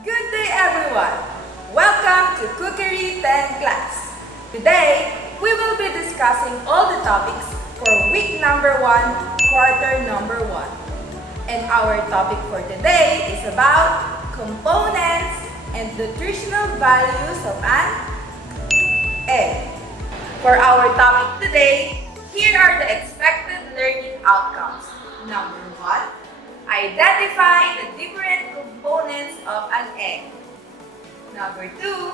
Good day everyone! Welcome to Cookery 10 class. Today, we will be discussing all the topics for week number 1, quarter number 1. And our topic for today is about components and nutritional values of an egg. For our topic today, here are the expected learning outcomes. Number 1, identify the different components of an egg. Number 2,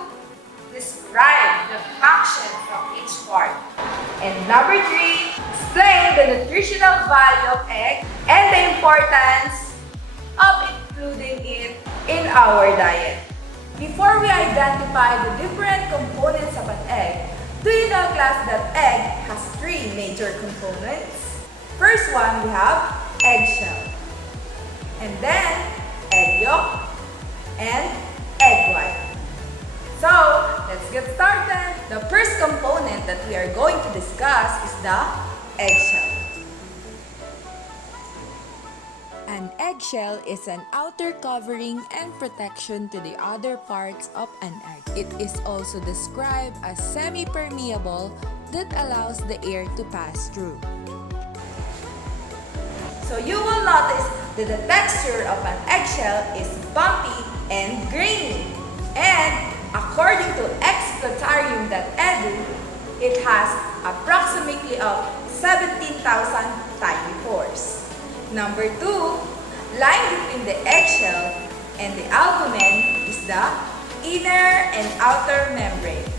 describe the functions of each part. And number 3, explain the nutritional value of egg and the importance of including it in our diet. Before we identify the different components of an egg, do you know, class, that egg has 3 major components? First one, we have eggshell. And then, egg yolk and egg white. So, let's get started. The first component that we are going to discuss is the eggshell. An eggshell is an outer covering and protection to the other parts of an egg. It is also described as semi-permeable that allows the air to pass through. So you will notice that the texture of an eggshell is bumpy and grainy. And according to Exploitarium.edu, it has approximately of 17,000 tiny pores. Number 2, lying between the eggshell and the albumen is the inner and outer membrane.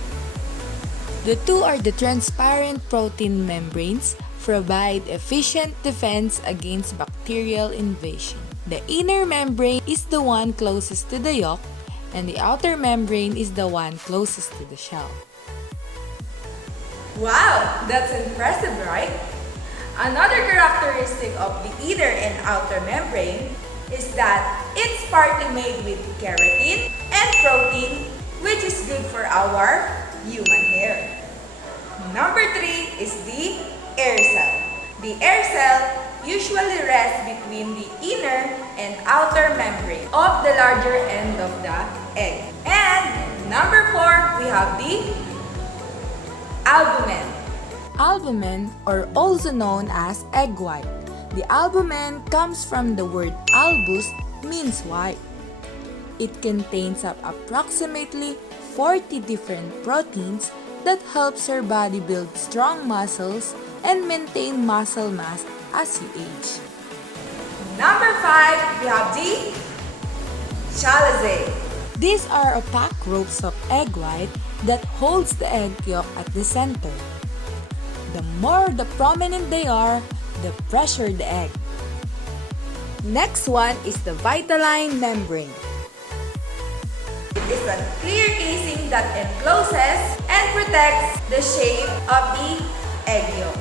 The two are the transparent protein membranes, provide efficient defense against bacterial invasion. The inner membrane is the one closest to the yolk, and the outer membrane is the one closest to the shell. Wow, that's impressive, right? Another characteristic of the inner and outer membrane is that it's partly made with keratin and protein, which is good for our human hair. Number 3 is the air cell. The air cell usually rests between the inner and outer membrane of the larger end of the egg. And number 4, we have the albumen. Albumen, or also known as egg white. The albumen comes from the word albus, means white. It contains approximately 40 different proteins that helps your body build strong muscles and maintain muscle mass as you age. Number 5, we have the chalazae. These are opaque ropes of egg white that holds the egg yolk at the center. The more the prominent they are, the fresher the egg. Next one is the vitelline membrane. It is a clear casing that encloses and protects the shape of the egg yolk.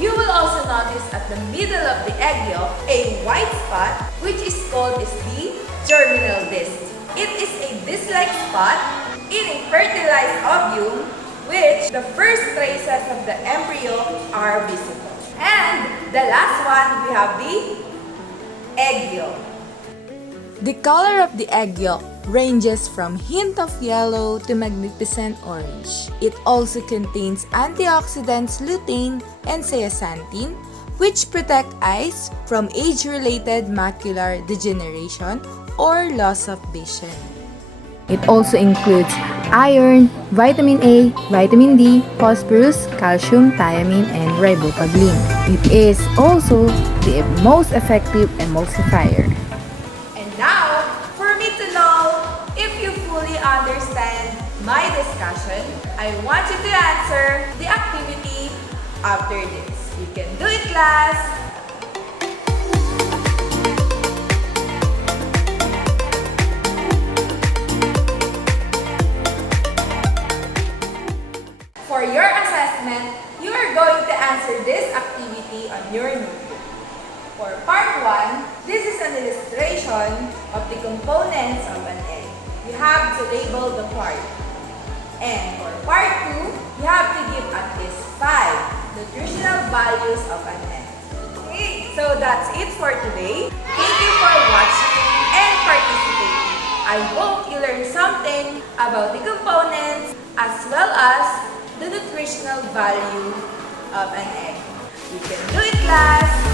You will also notice at the middle of the egg yolk a white spot, which is called the germinal disc. It is a disc-like spot in a fertilized ovule, which the first traces of the embryo are visible. And the last one, we have the egg yolk. The color of the egg yolk ranges from hint of yellow to magnificent orange. It also contains antioxidants lutein and zeaxanthin, which protect eyes from age-related macular degeneration or loss of vision. It also includes iron, vitamin A, vitamin D, phosphorus, calcium, thiamine, and riboflavin. It is also the most effective emulsifier. And now, for me to know if you fully understand my discussion, I want you to answer the activity after this. You can do it, class! For your assessment, you are going to answer this activity on your notebook. For part 1, this is an illustration of the components of an egg. You have to label the part. And for part 2, you have to give at least 5 nutritional values of an egg. Okay, so that's it for today. Thank you for watching and participating. I hope you learned something about the components as well as the nutritional value of an egg. You can do it, class!